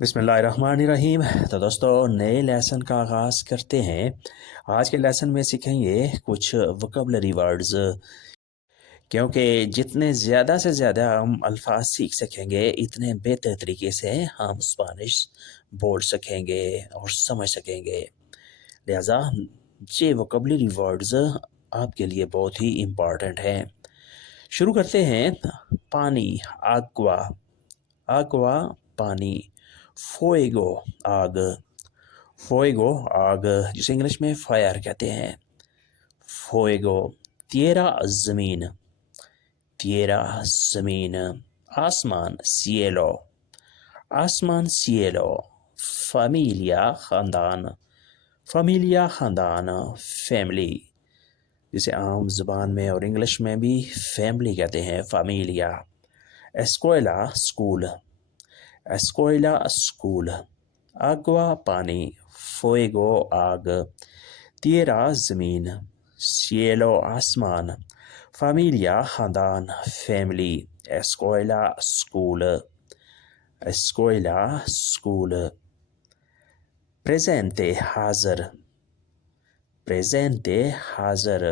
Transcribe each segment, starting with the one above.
बिस्मिल्लाहिर्रहमानिर्रहीम। तो दोस्तों, नए लेसन का आगाज़ करते हैं। आज के लेसन में सीखेंगे कुछ वोकैबुलरी वर्ड्स, क्योंकि जितने ज़्यादा से ज़्यादा हम अल्फाज सीख सकेंगे इतने बेहतर तरीके से हम स्पेनिश बोल सकेंगे और समझ सकेंगे। लिहाजा ये वोकैबुलरी वर्ड्स आपके लिए बहुत ही इम्पॉर्टेंट हैं। शुरू करते हैं। पानी, आक्वा, आक्वा पानी। फोएगो आग, फोएगो आग जिसे इंग्लिश में फायर कहते हैं। फोएगो। तिएरा ज़मीन, तिएरा ज़मीन। आसमान, सिएलो, आसमान सिएलो। फामिलिया ख़ानदान, फामिलिया ख़ानदान। फैमिली जिसे आम ज़बान में और इंग्लिश में भी फैमिली कहते हैं, फामिलिया। एस्कुएला स्कूल, एस्कुएला स्कूल। आगवा पानी, फोएगो आग। तिएरा ज़मीन, सिएलो आसमान। फामिलिया ख़ानदान, फैमिली। एस्कुएला स्कूल, एस्कुएला स्कूल। प्रेजेंटे हाज़र, प्रेजेंटे हाज़र।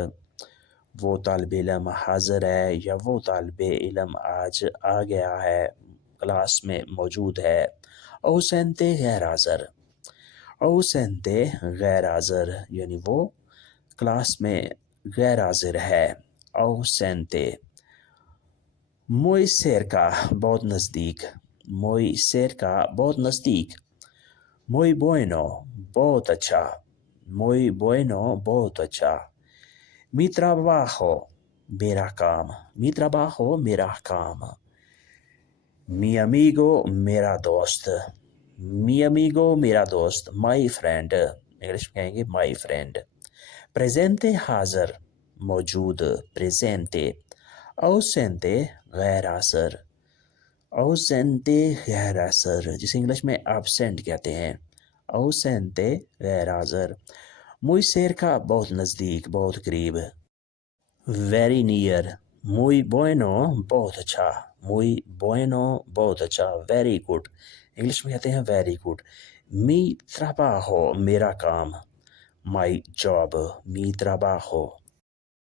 वो तालिब इल्म हाज़र है या वो तालिब इल्म आज आ गया है, क्लास में मौजूद है। औसेंते गैर हाज़र, औसेंते गैर हाज़र यानी वो क्लास में गैर हाज़िर है। औसेंते। मोई सेर का बहुत नज़दीक, मोई सेर का बहुत नज़दीक। मोई बोएनो बहुत अच्छा, मोई बोएनो बहुत अच्छा। मी ट्राबाjo मेरा काम, मी ट्राबाjo मेरा काम। मी अमीगो मेरा दोस्त, मी अमीगो मेरा दोस्त। माई फ्रेंड, इंग्लिश में कहेंगे माई फ्रेंड। प्रेजेंटे हाज़र मौजूद, प्रेजेंटे। औसेंटे गैर हाज़र, औसेंटे गैर हाज़र जिसे इंग्लिश में एब्सेंट कहते हैं। औसेंटे गैर हाज़र। मुई सेर का बहुत नज़दीक, बहुत करीब। वेरी नियर, मुई बोएनो बहुत अच्छा, मुई बोएनो बहुत अच्छा। वेरी गुड, इंग्लिश में कहते हैं वेरी गुड। मी ट्राबाjo मेरा काम, my job. Me ट्राबाjo।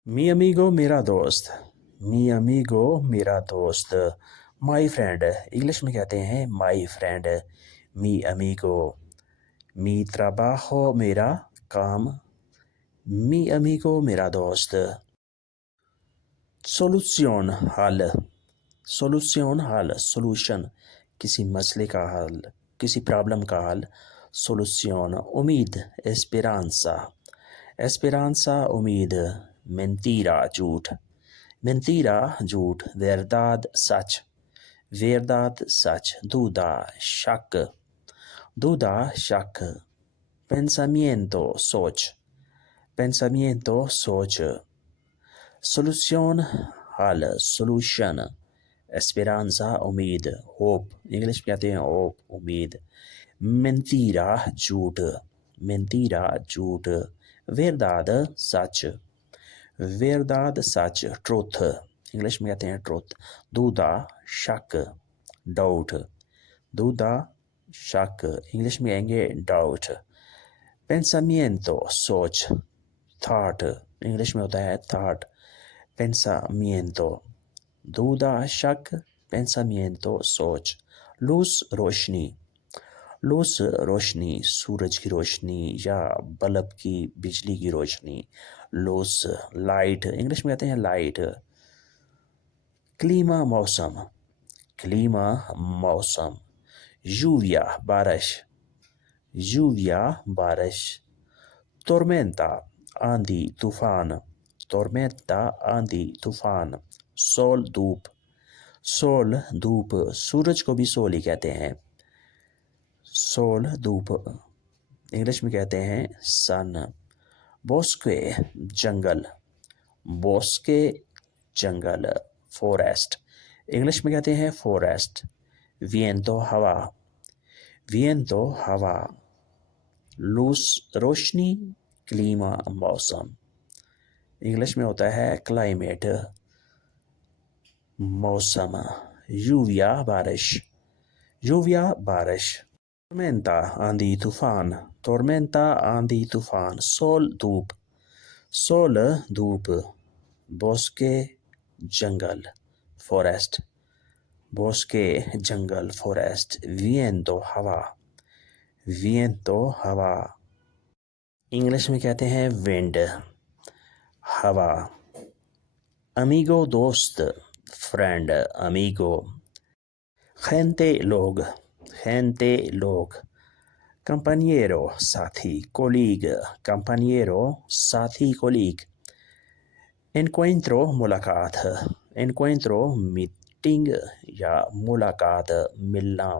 Me amigo मेरा दोस्त, मी अमीगो मेरा दोस्त। माई फ्रेंड, इंग्लिश में कहते हैं माई फ्रेंड। Me amigo. मी ट्राबाjo मेरा काम, मी अमीगो मेरा दोस्त। सोल्यूशन हल, सोल्यूशन हल, सोल्यूशन किसी मसले का हल, किसी प्रॉब्लम का हल। सोल्यूशन। उम्मीद, एस्पेरांसा, एस्पेरांसा उम्मीद। मेंटीरा झूठ, मेंटीरा झूठ। वेरदाद सच, वेरदाद सच। दूदा शक, दूदा शक। पेंसामिएंतो सोच, पेंसामिएंतो सोच। सोल्यूशन हल, सोल्यूशन। एस्पेरांसा उम्मीद, होप, इंग्लिश में कहते हैं होप, उम्मीद। मेंटीरा झूठ, मेंटीरा झूठ। वेरदाद सच, वेरदाद सच। ट्रुथ, इंग्लिश में कहते हैं ट्रुथ। दूदा शक, डाउट, दूदा शक, इंग्लिश में कहेंगे डाउट। पेंसामिएंतो सोच, थॉट, इंग्लिश में होता है थॉट। पेंसामिएंतो, दूदा शक, पेंसामिएंतो सोच। लूस रोशनी, लूस रोशनी, सूरज की रोशनी या बल्ब की, बिजली की रोशनी। लूस लाइट, इंग्लिश में कहते हैं लाइट। क्लीमा मौसम, क्लीमा मौसम। यूविया बारिश, यूविया बारिश। टोरमेंटा आंधी तूफान, टोरमेंटा आंधी तूफान। सोल धूप, सोल धूप, सूरज को भी सोल ही कहते हैं। सोल धूप, इंग्लिश में कहते हैं सन। बोस्के जंगल, बोस्के जंगल। फॉरेस्ट, इंग्लिश में कहते हैं फॉरेस्ट। विएंतो हवा, विएंतो हवा। लूस रोशनी, क्लीमा मौसम, इंग्लिश में होता है क्लाइमेट, मौसम। यूविया बारिश, यूविया बारिश। tormenta आंधी तूफान, tormenta आंधी तूफान, sol धूप, bosque जंगल, forest, bosque जंगल, forest, viento हवा, इंग्लिश में कहते हैं wind, हवा, amigo दोस्त, friend, amigo, gente लोग, compañero साथी, colleague, encuentro मुलाकात, मीटिंग या मुलाकात, मिलना,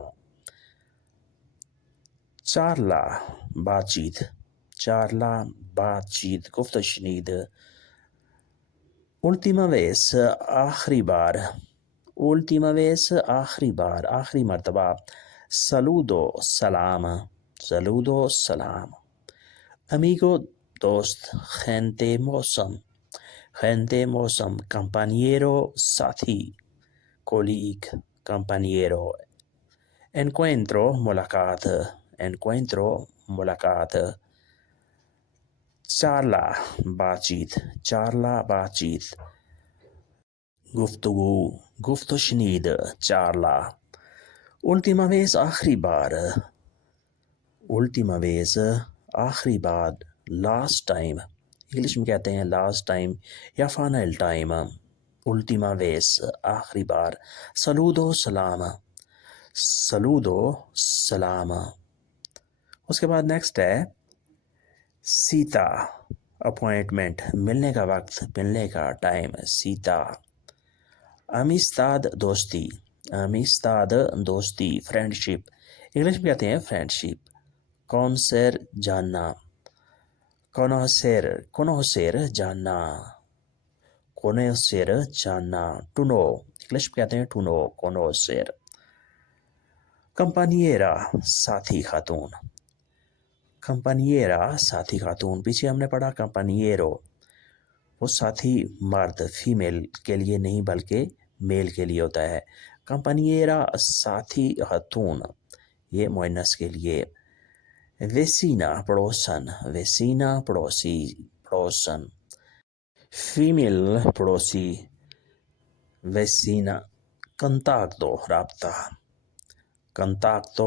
चारला बातचीत, गुफ्त शनीद, última vez आखिरी बार, आखिरी मर्तबा, saludo सलाम, amigo दोस्त, gente मौसम, compañero साथी, colleague, compañero, encuentro मुलाकात, चारला बातचीत, गुफ्तगू शनीद, चारला, última vez आखिरी बार, last time, इंग्लिश में कहते हैं last time या final time, última vez आखिरी बार, saludo सलाम, उसके बाद नेक्स्ट है सीता, अपॉइंटमेंट, मिलने का वक्त, मिलने का टाइम, सीता, amistad दोस्ती, फ्रेंडशिप, इंग्लिश में कहते हैं फ्रेंडशिप, conocer जानना, to know, इंग्लिश में कहते हैं to know, conocer, compañera साथी खातून, पीछे हमने पढ़ा compañero, वो साथी मर्द, फीमेल के लिए नहीं बल्कि मेल के लिए होता है, compañera साथी खातून, ये मुअन्नस के लिए, vecina पड़ोसन, फीमेल पड़ोसी, vecina, contacto राब्ता, contact,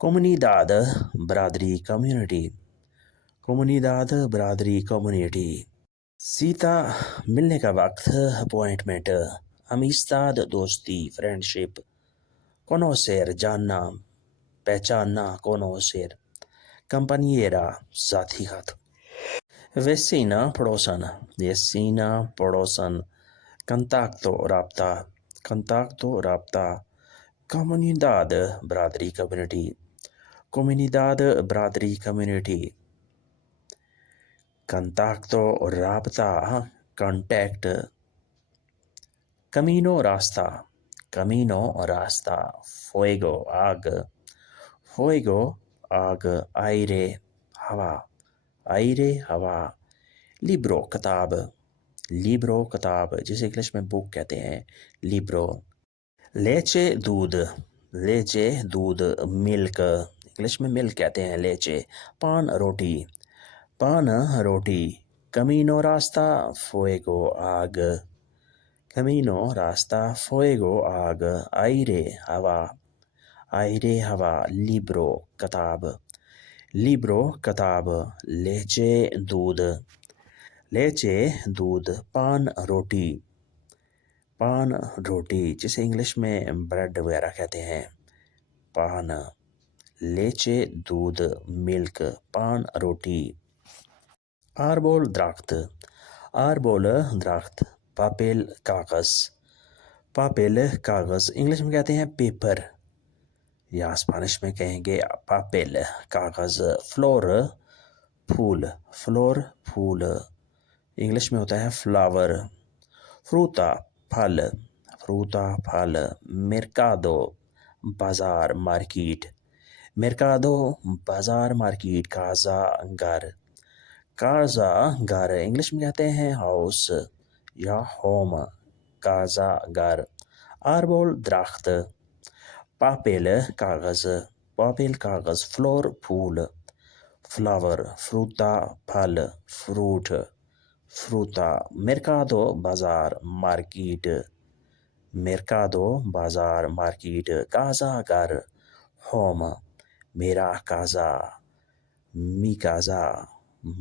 comunidad बरादरी, community, सीता मिलने का वक्त, अपॉइंटमेंट, amistad दोस्ती, फ्रेंडशिप, conocer जानना, पहचानना, conocer, compañera साथी खातून, vecina पड़ोसन, contacto राब्ता, comunidad बरादरी, community, contacto राब्ता, contact, camino रास्ता, fuego आग, aire हवा, libro किताब, जिसे इंग्लिश में बुक कहते हैं, libro, leche दूध, मिल्क, इंग्लिश में मिल्क कहते हैं, leche, पान रोटी, camino रास्ता, fuego आग, aire हवा, libro किताब, leche दूध, पान रोटी, जिसे इंग्लिश में ब्रेड वगैरह कहते हैं, पान, leche दूध, मिल्क, पान रोटी, árbol दरख्त, papel कागज, इंग्लिश में कहते हैं पेपर या स्पेनिश में कहेंगे papel कागज, फ्लोर फूल, इंग्लिश में होता है फ्लावर, फ्रूटा फल, mercado बाजार, मार्केट, casa घर, इंग्लिश में कहते हैं हाउस या होम, casa घर, árbol दरख्त, papel कागज, papel कागज, floor फूल, flower fruta फल, fruit fruta, mercado बाजार, market, mercado बाजार, market, casa घर, home, मेरा casa, mi casa,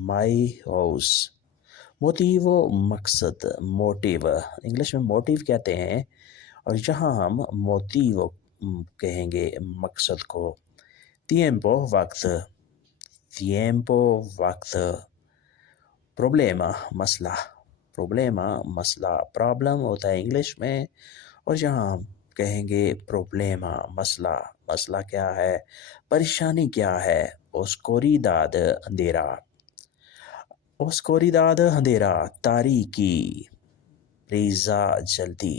my house, motive मकसद, मोटिव इंग्लिश में मोटिव कहते हैं और यहाँ हम मोटिव कहेंगे मकसद को। tiempo वक्त, tiempo वक्त, problema मसला, problema मसला, problem होता है इंग्लिश में और यहाँ हम कहेंगे problema मसला, मसला क्या है, परेशानी क्या है, oscuridad अंधेरा, oscuridad अंधेरा, तारीकी, prisa जल्दी,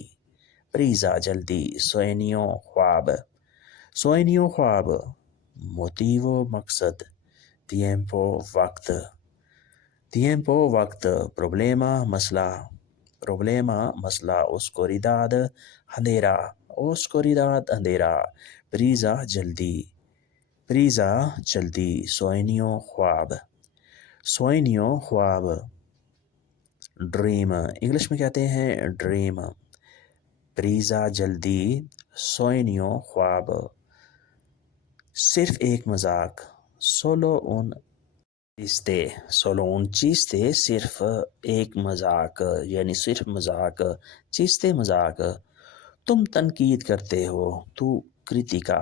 prisa जल्दी, sueño ख्वाब, sueño ख्वाब, motivo मकसद, tiempo वक्त, tiempo वक्त, problema मसला, problema मसला, oscuridad अंधेरा, oscuridad अंधेरा, prisa जल्दी, prisa जल्दी, sueño ख्वाब, sueño ख्वाब, ड्रीम इंग्लिश में कहते हैं ड्रीम, प्रीजा जल्दी, sueño ख्वाब, सिर्फ एक मजाक, solo un chiste, solo un chiste सिर्फ एक मजाक यानी सिर्फ मजाक, chiste मजाक, तुम तनकीद करते हो, तू कृतिका,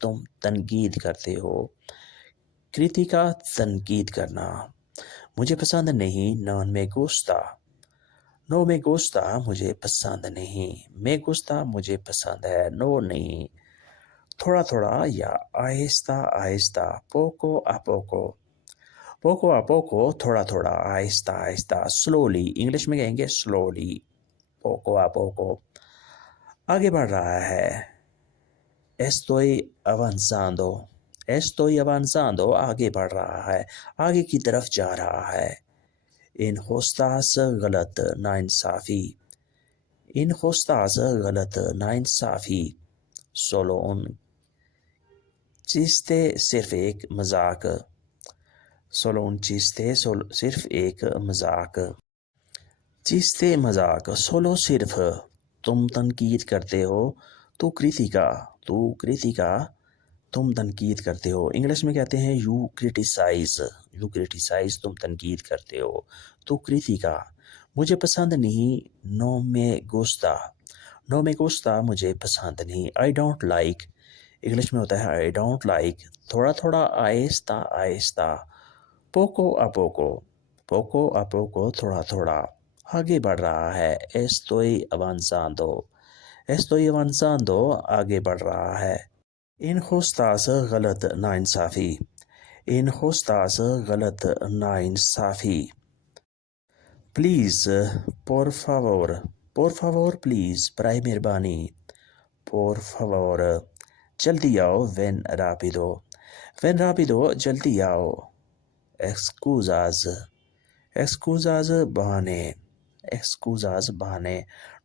तुम तनकीद करते हो, कृतिका तनकीद करना, मुझे पसंद नहीं, non me gusta, no me gusta मुझे पसंद नहीं, me gusta मुझे पसंद है, no नहीं, थोड़ा थोड़ा या Aahista Aahista, poco a poco, poco a poco थोड़ा थोड़ा, आहिस्ता आहिस्ता, slowly इंग्लिश में कहेंगे slowly, poco a poco, आगे बढ़ रहा है, estoy avanzando, estoy avanzando आगे बढ़ रहा है, आगे की तरफ जा रहा है, injustas गलत, नाइंसाफी, injustas गलत, नाइंसाफी, solo un chiste सिर्फ एक मजाक, solo un chiste सिर्फ एक मजाक, chiste मजाक, solo सिर्फ, तुम तनकीद करते हो, तू कृतिका, तुम तनकीद करते हो, इंग्लिश में कहते हैं यू क्रिटिसाइज तुम तनकीद करते हो, तू कृतिका, मुझे पसंद नहीं, नो में गुस्ता मुझे पसंद नहीं, आई डोंट लाइक इंग्लिश में होता है आई डोंट लाइक, थोड़ा थोड़ा, आहिस्ता आहिस्ता, पोको अपोको थोड़ा थोड़ा, आगे बढ़ रहा है, estoy avanzando आगे बढ़ रहा है, injustas गलत, नाइंसाफी, injustas गलत, नाइंसाफी, प्लीज़, por favor प्लीज़, बराए मेहरबानी, por favor, जल्दी आओ, ven rápido जल्दी आओ, excusas बहाने,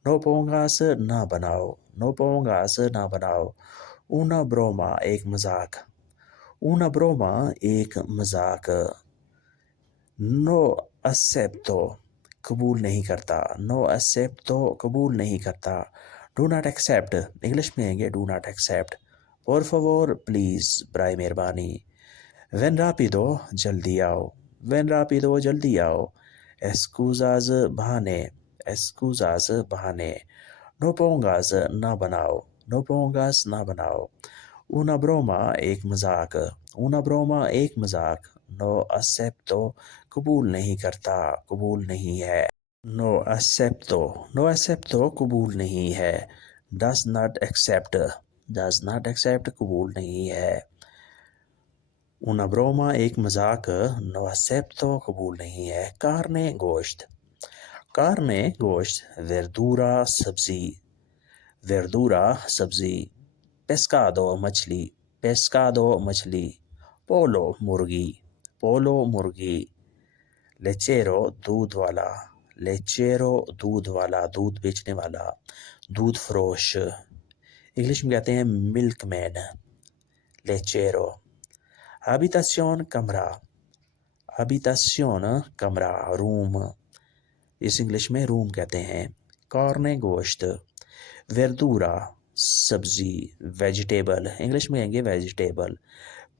no pongas ना बनाओ, una broma एक मजाक, no acepto कबूल नहीं करता, do not accept इंग्लिश में आएंगे do not accept, por favor please, बराए मेहरबानी, ven rápido जल्दी आओ, excusas बहाने, no pongas ना बनाओ, una broma एक मजाक, no acepto कबूल नहीं है, no acepto कबूल नहीं है, does not accept कबूल नहीं है, una broma एक मजाक, no acepto कबूल नहीं है, carne गोश्त, verdura सब्जी, pescado मछली, पोलो मुर्गी, लेचेरो दूध वाला, दूध बेचने वाला, दूध फरोश, انگلش میں کہتے ہیں ملک مین، لیچیرو۔ ہیبیٹیشن کمرہ، ہیبیٹیشن کمرہ، روم، اس انگلش میں روم کہتے ہیں۔ کارنے گوشت، وردورا سبزی، ویجیٹیبل، انگلش میں کہیں گے ویجیٹیبل۔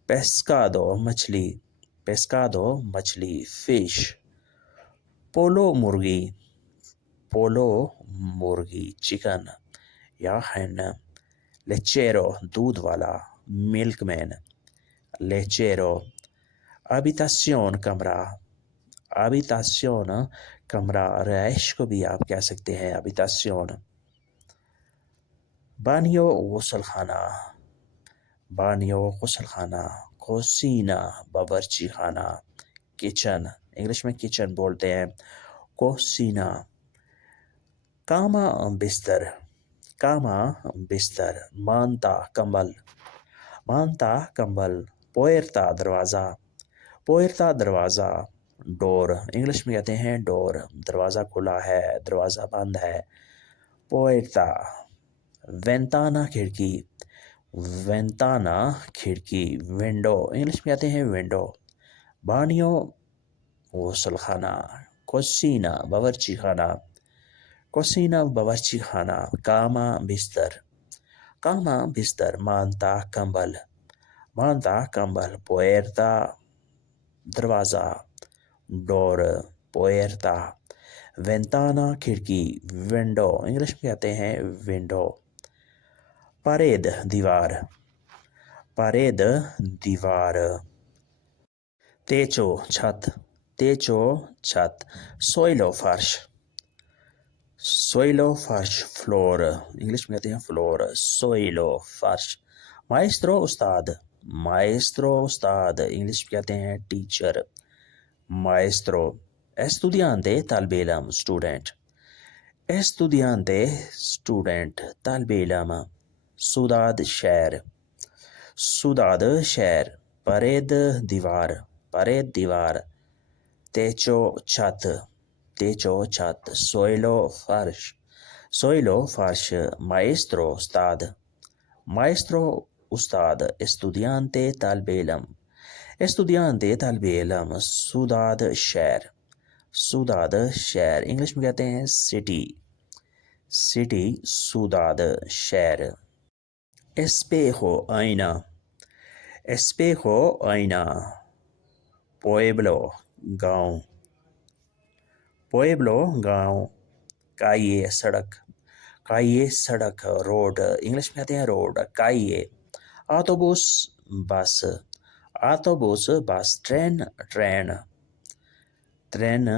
پیسکادو مچھلی، پیسکادو مچھلی، فش۔ پولو مرغی، پولو مرغی، چکن یا ہین۔ لیچیرو دودھ والا، ملک مین، لیچیرو۔ ہیبیٹیشن کمرہ، ہیبیٹیشن کمرہ، رہائش کو بھی آپ کہہ سکتے ہیں ہیبیٹیشن۔ بانیو غسل خانہ، بانیو غسل خانہ۔ کوسینا باورچی خانہ، کچن، انگلش میں کچن بولتے ہیں، کوسینا۔ کاما بستر، کاما بستر، مانتا کمبل، مانتا کمبل۔ پوئرتا دروازہ، پوئرتا دروازہ، ڈور، انگلش میں کہتے ہیں ڈور، دروازہ کھلا ہے، دروازہ بند ہے، پوئرتا۔ وینتانا کھڑکی، وینتانا کھڑکی، ونڈو، انگلش میں کہتے ہیں ونڈو۔ بانیو غسل خانہ، کوسینا باورچی خانہ، کوسینا باورچی خانہ۔ کاما بستر، کاما بستر، مانتا کمبل، مانتا کمبل۔ پوئرتا دروازہ، ڈور، پوئرتا۔ وینتانا کھڑکی، ونڈو، انگلش میں کہتے ہیں ونڈو۔ پارید دیوار، پارید دیوار۔ تیچو چھت، تیچو چھت۔ سوئلو فرش، سوئلو فرش، فلور، انگلش میں کہتے ہیں فلور، سوئلو فرش۔ مائسترو استاد، مائسترو استاد، انگلش میں کہتے ہیں ٹیچر، مائسترو۔ ایسٹوڈیانتے طالب علم، اسٹوڈنٹ، ایسٹوڈیانتے اسٹوڈنٹ، طالب علم۔ سوداد شہر، سوداد شہر۔ پارید دیوار، پارید دیوار۔ تیچو چھت، تیچو چھت۔ سوئلو فرش، سوئلو فرش۔ مائسترو استاد، مائسترو استاد۔ ایسٹوڈیانتے طالب علم، ایسٹوڈیانتے طالب علم۔ سوداد شہر، سوداد شہر، انگلش میں کہتے ہیں سٹی، سٹی، سوداد شہر۔ اسپیجو آئینہ، اسپیجو آئینہ۔ پوئبلو گاؤں، پوئبلو گاؤں۔ کائے سڑک، کائے سڑک، روڈ، انگلش میں کہتے ہیں روڈ، کائے۔ آٹوبوس بس، آٹوبوس bus. Train, train, train,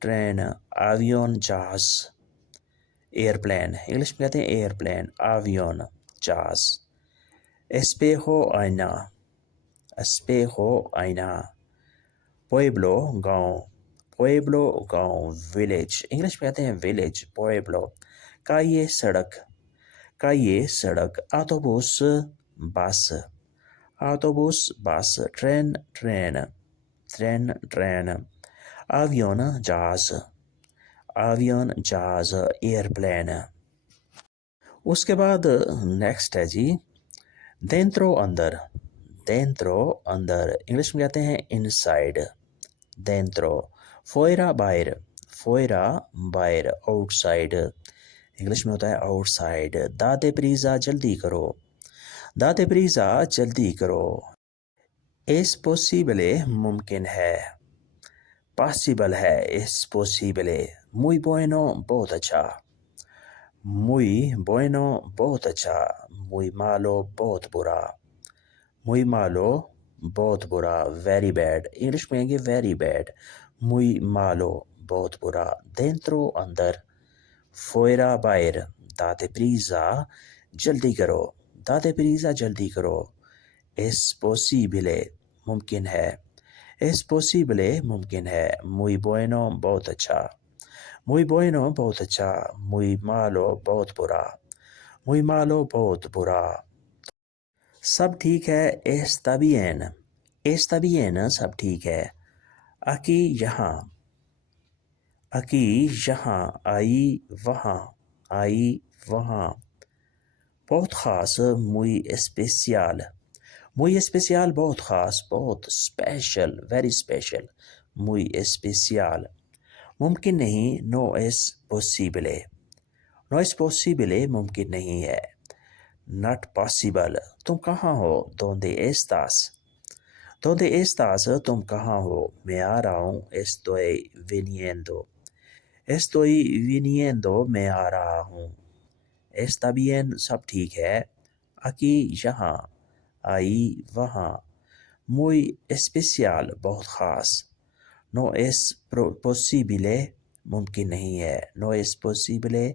train. آویون جہاز، ایئرپلین، انگلش میں کہتے ہیں ایئرپلین، آویون جہاز۔ اسپیجو آئینہ، اسپیجو آئینہ۔ پوئبلو گاؤں، پوئبلو گاؤں، ولیج، انگلش میں کہتے ہیں ولیج، پوئبلو۔ کائے سڑک، کائے سڑک۔ آٹوبوس بس، آٹوبوس bus. Train, train, train, train. آویون جہاز، آویون جہاز، ایئرپلین۔ اس کے بعد نیکسٹ ہے جی دینترو اندر، دینترو اندر، انگلش میں کہتے ہیں انسائیڈ، دینترو۔ فوئرا باہر، فوئرا باہر، آؤٹ سائڈ، انگلش میں ہوتا ہے آؤٹ سائڈ۔ داتے پریزا جلدی کرو، داتے پریزا جلدی کرو۔ اس پوسیبلے ممکن ہے، پاسیبل ہے، اس پوسیبلے۔ موئی بوئنو بہت اچھا، موئی بوئنو بہت اچھا۔ موئی مالو بہت برا، موئی مالو بہت برا، ویری بیڈ، انگلش میں کہیں گے ویری بیڈ، موئی مالو بہت برا۔ دینترو اندر، فوئرا باہر، داتے پریزا جلدی کرو، داتے پریزا جلدی کرو۔ اس پوسیبلے ممکن ہے، اس پوسیبلے ممکن ہے۔ موئی بوئنو بہت اچھا، موئی بوئنو بہت اچھا۔ موئی مالو بہت برا، موئی مالو بہت برا۔ سب ٹھیک ہے، ایستا بین، ایستا بین، سب ٹھیک ہے۔ اکی یہاں، اکی یہاں، آئی وہاں، آئی وہاں۔ بہت خاص muy especial. Muy especial بہت خاص بہت special very special muy especial. ممکن نہیں no es posible. No es posible ممکن نہیں ہے. Not possible. تم کہاں ہو donde estás. Donde estás تم کہاں ہو میں آ رہا ہوں estoy viniendo. Estoy viniendo میں آ رہا ہوں. Está bien سب ٹھیک ہے. Aquí یہاں. Ahí وہاں. Muy especial بہت خاص. No es posible ممکن نہیں ہے. No es posible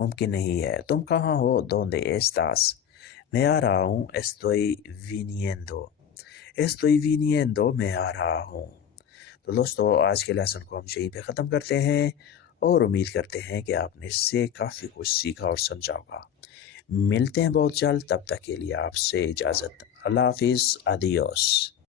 ممکن نہیں ہے. تم کہاں ہو donde estás. میں آ رہا ہوں estoy viniendo. Estoy viniendo میں آ رہا ہوں. تو دوستو آج کے لیسن کو ہم یہیں پہ ختم کرتے ہیں اور امید کرتے ہیں کہ آپ نے اس سے کافی کچھ سیکھا اور سمجھا ہوگا. ملتے ہیں بہت جلد. تب تک کے لیے آپ سے اجازت. اللہ حافظ. ادیوس.